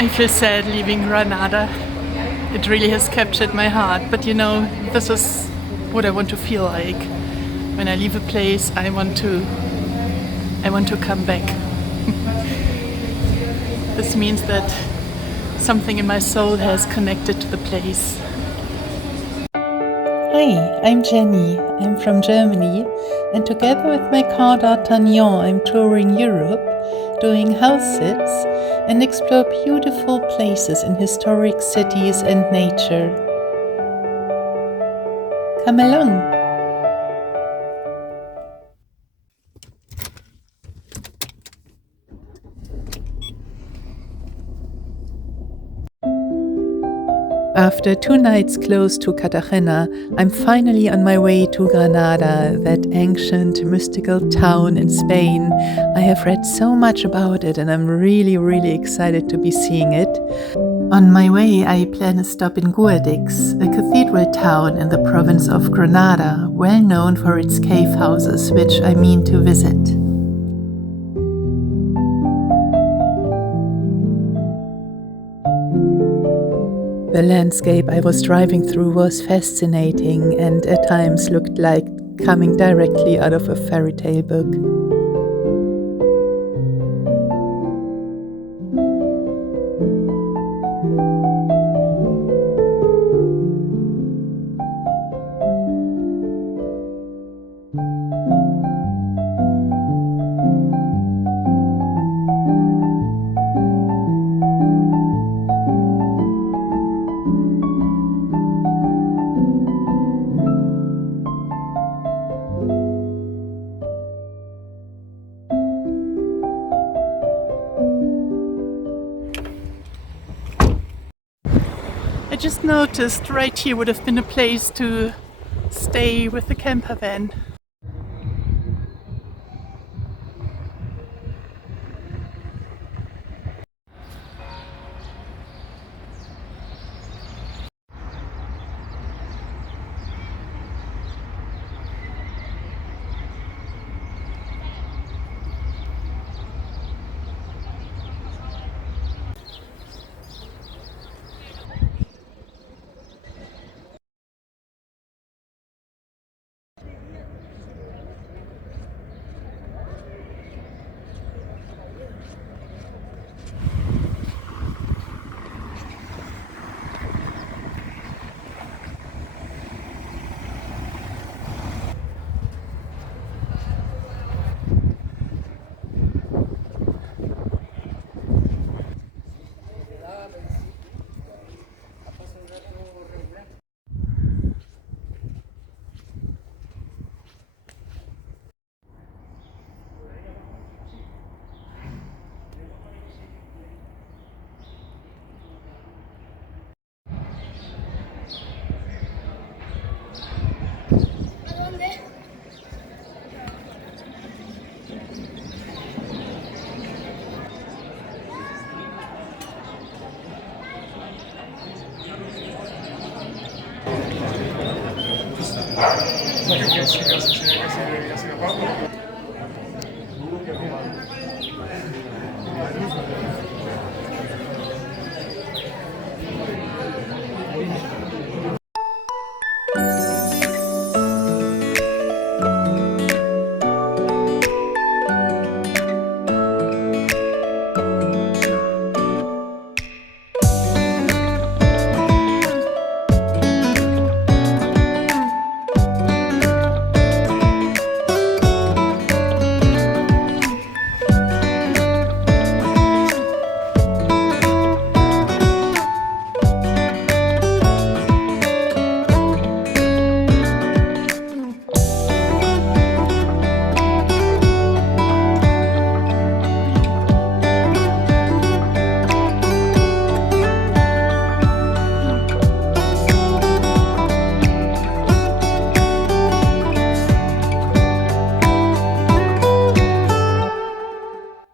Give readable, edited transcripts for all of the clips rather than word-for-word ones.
I feel sad leaving Granada. It really has captured my heart, but you know, this is what I want to feel like. When I leave a place, I want to come back. This means that something in my soul has connected to the place. Hi, I'm Jenny. I'm from Germany, and together with my car D'Artagnan, I'm touring Europe, doing house sits, and explore beautiful places in historic cities and nature. Come along! After 2 nights close to Cartagena, I'm finally on my way to Granada, that ancient, mystical town in Spain. I have read so much about it and I'm really excited to be seeing it. On my way, I plan a stop in Guadix, a cathedral town in the province of Granada, well known for its cave houses, which I mean to visit. The landscape I was driving through was fascinating and at times looked like coming directly out of a fairy tale book. I just noticed right here would have been a place to stay with the camper van.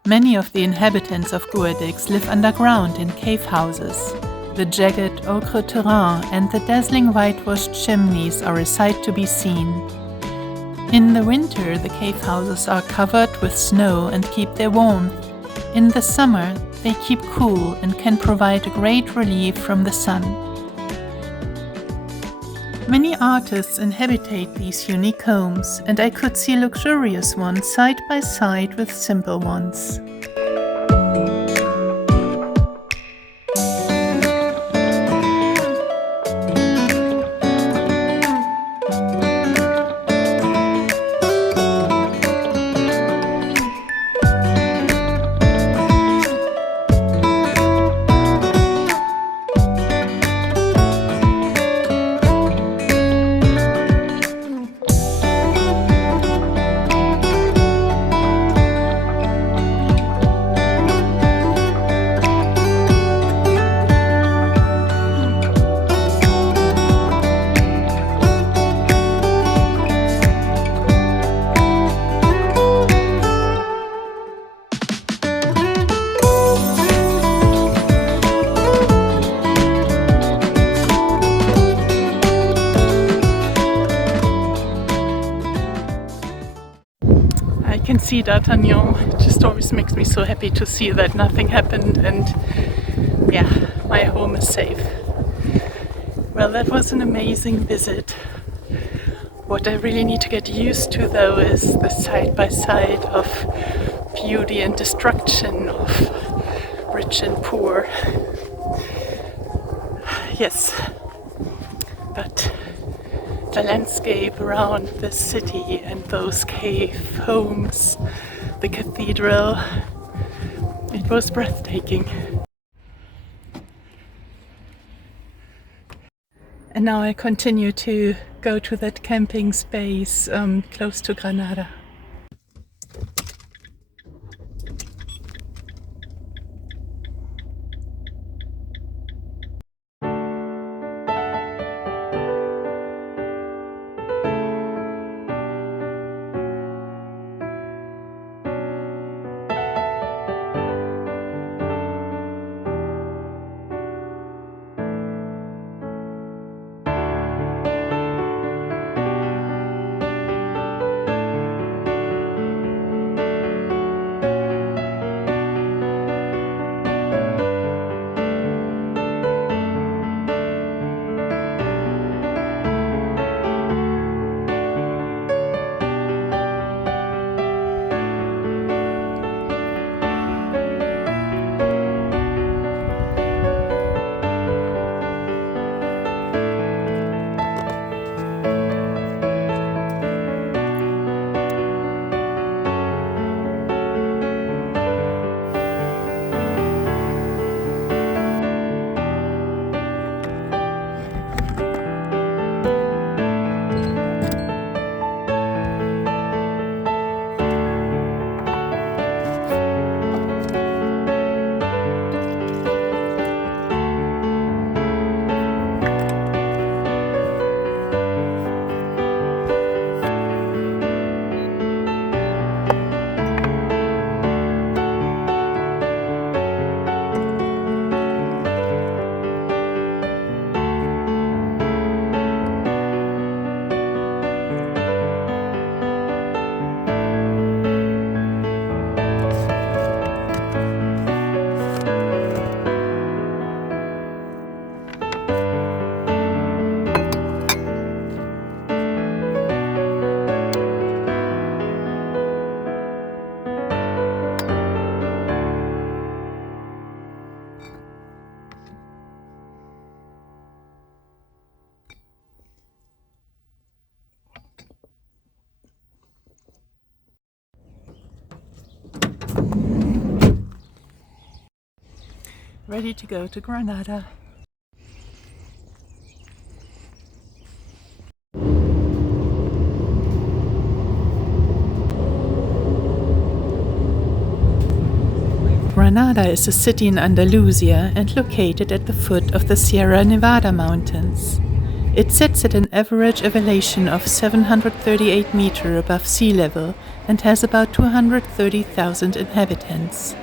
Many of the inhabitants of Guadix live underground in cave houses. The jagged ochre terrain and the dazzling whitewashed chimneys are a sight to be seen. In the winter, the cave houses are covered with snow and keep their warmth. In the summer, They keep cool and can provide a great relief from the sun. Many artists inhabitate these unique homes, and I could see luxurious ones side by side with simple ones. I can see D'Artagnan. It just always makes me so happy to see that nothing happened and yeah, my home is safe. Well, that was an amazing visit. What I really need to get used to though is the side by side of beauty and destruction, of rich and poor. Yes, but the landscape around the city and those cave homes, the cathedral, it was breathtaking. And now I continue to go to that camping space close to Granada. Ready to go to Granada. Granada is a city in Andalusia and located at the foot of the Sierra Nevada mountains. It sits at an average elevation of 738 meters above sea level and has about 230,000 inhabitants.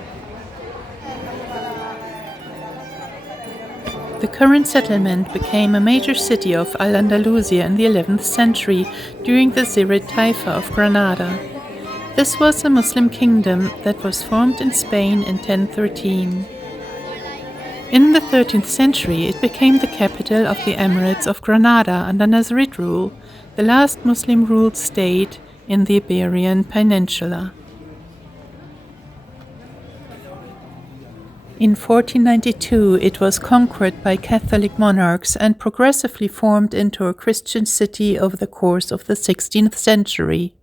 The current settlement became a major city of Al-Andalusia in the 11th century during the Zirid Taifa of Granada. This was a Muslim kingdom that was formed in Spain in 1013. In the 13th century, it became the capital of the Emirates of Granada under Nasrid rule, the last Muslim-ruled state in the Iberian Peninsula. In 1492, it was conquered by Catholic monarchs and progressively formed into a Christian city over the course of the 16th century.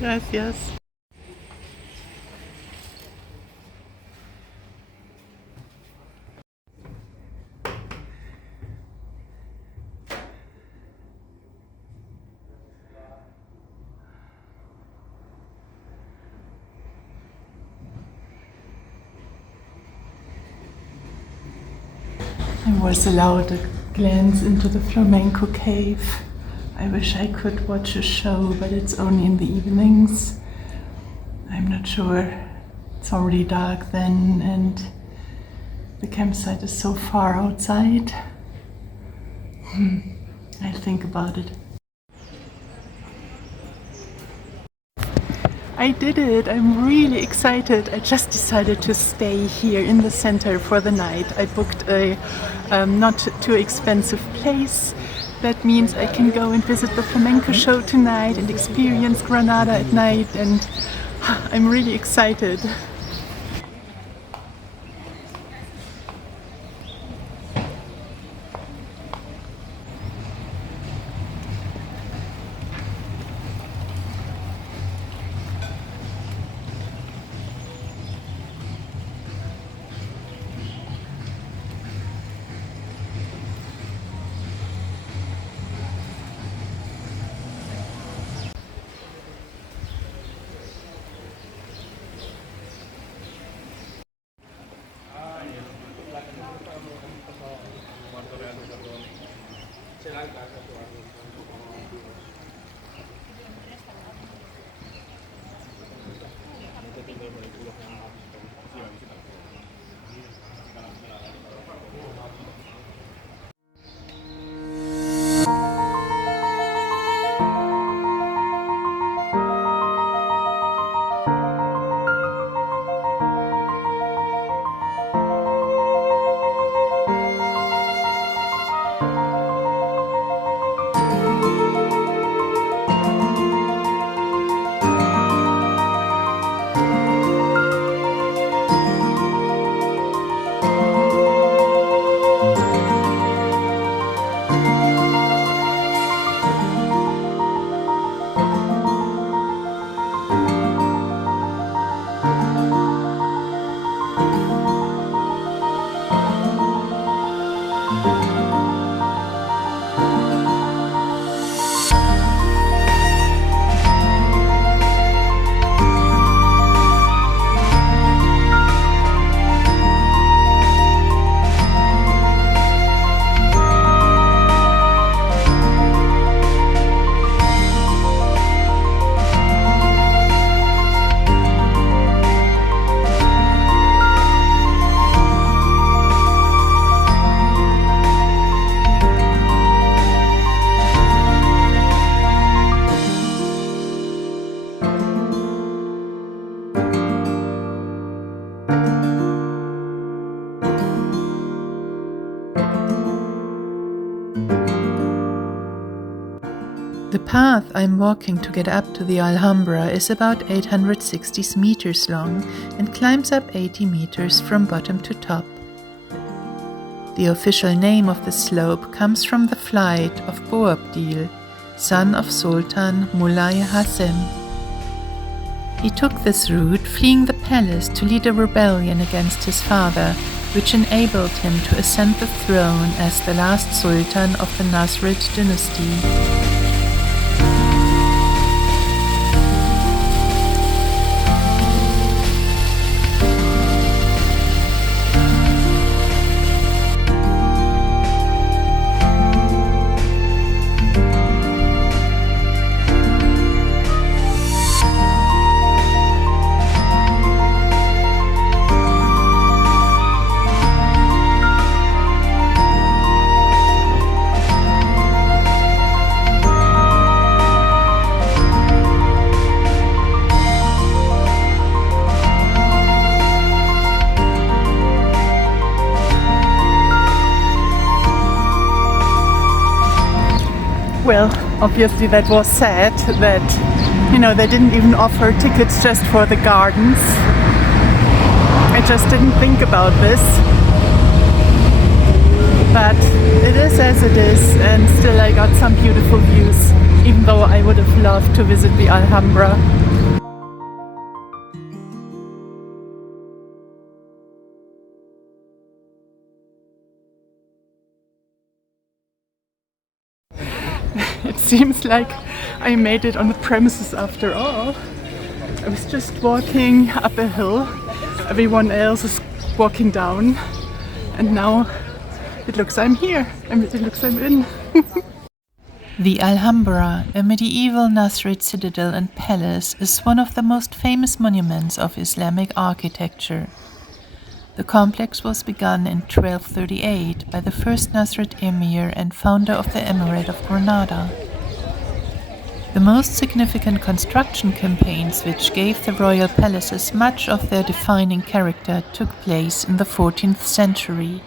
Gracias. I was allowed a glance into the Flamenco cave. I wish I could watch a show, but it's only in the evenings. I'm not sure. It's already dark then, and the campsite is so far outside. I'll think about it. I did it. I'm really excited. I just decided to stay here in the center for the night. I booked a not too expensive place. That means I can go and visit the Flamenco show tonight and experience Granada at night, and I'm really excited. The path I'm walking to get up to the Alhambra is about 860 meters long and climbs up 80 meters from bottom to top. The official name of the slope comes from the flight of Boabdil, son of Sultan Mulay Hasem. He took this route, fleeing the palace to lead a rebellion against his father, which enabled him to ascend the throne as the last sultan of the Nasrid dynasty. Well, obviously that was sad that, they didn't even offer tickets just for the gardens. I just didn't think about this. But it is as it is, and still I got some beautiful views, even though I would have loved to visit the Alhambra. It seems like I made it on the premises after all. I was just walking up a hill, everyone else is walking down, and now it looks I'm here, it looks I'm in. The Alhambra, a medieval Nasrid citadel and palace, is one of the most famous monuments of Islamic architecture. The complex was begun in 1238 by the first Nasrid emir and founder of the Emirate of Granada. The most significant construction campaigns which gave the royal palaces much of their defining character took place in the 14th century.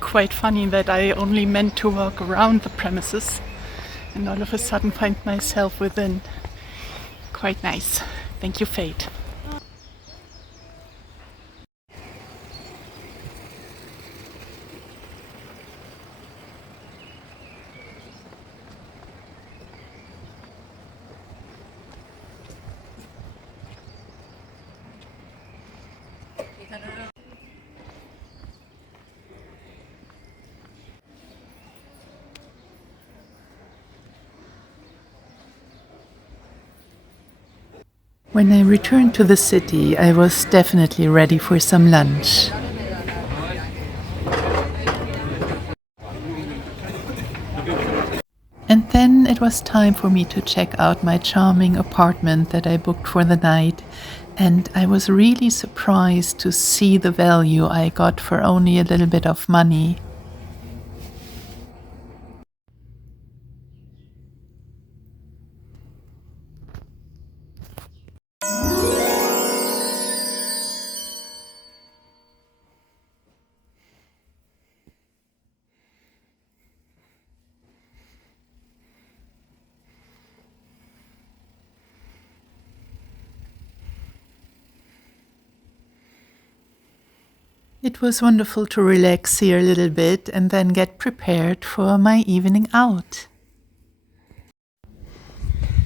Quite funny that I only meant to walk around the premises and all of a sudden find myself within. Quite nice. Thank you, fate. When I returned to the city, I was definitely ready for some lunch. And then it was time for me to check out my charming apartment that I booked for the night, and I was really surprised to see the value I got for only a little bit of money. It was wonderful to relax here a little bit and then get prepared for my evening out.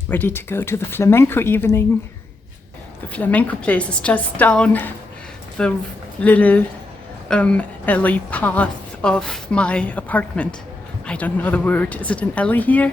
Ready to go to the Flamenco evening. The Flamenco place is just down the little alley path of my apartment. I don't know the word. Is it an alley here?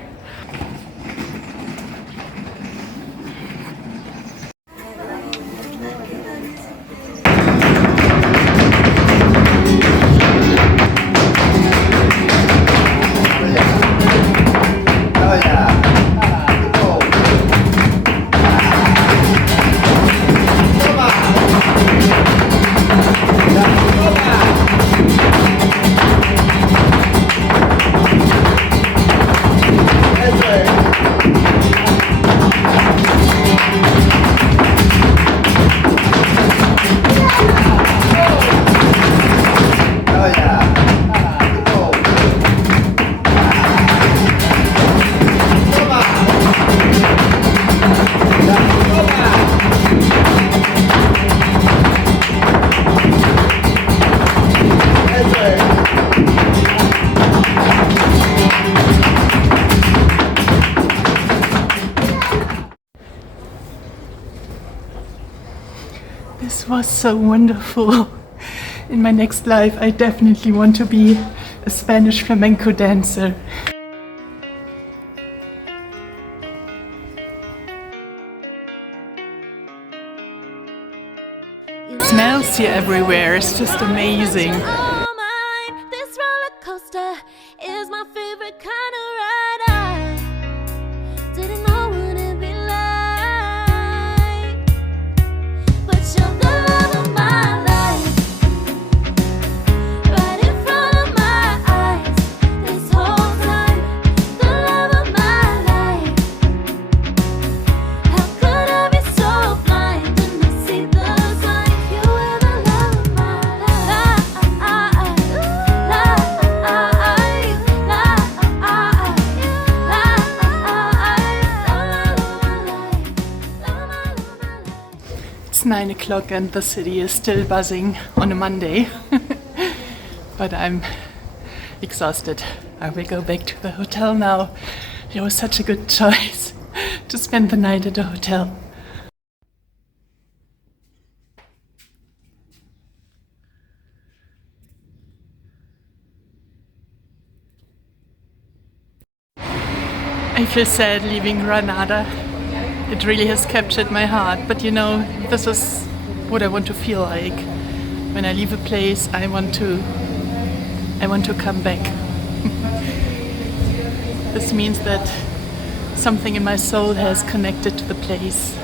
This was so wonderful. In my next life, I definitely want to be a Spanish flamenco dancer. It smells here everywhere. It's just amazing. This roller coaster is my favorite kind of ride. 9 o'clock and the city is still buzzing on a Monday. But I'm exhausted. I will go back to the hotel now. It was such a good choice to spend the night at a hotel. I feel sad leaving Granada. It really has captured my heart, but you know, this is what I want to feel like. When I leave a place, I want to come back. This means that something in my soul has connected to the place.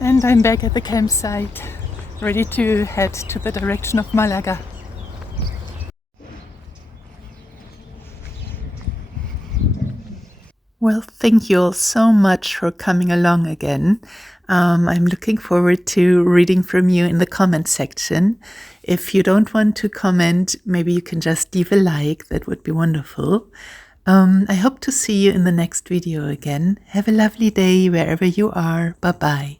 And I'm back at the campsite, ready to head to the direction of Malaga. Well, thank you all so much for coming along again. I'm looking forward to reading from you in the comment section. If you don't want to comment, maybe you can just leave a like. That would be wonderful. I hope to see you in the next video again. Have a lovely day wherever you are. Bye-bye.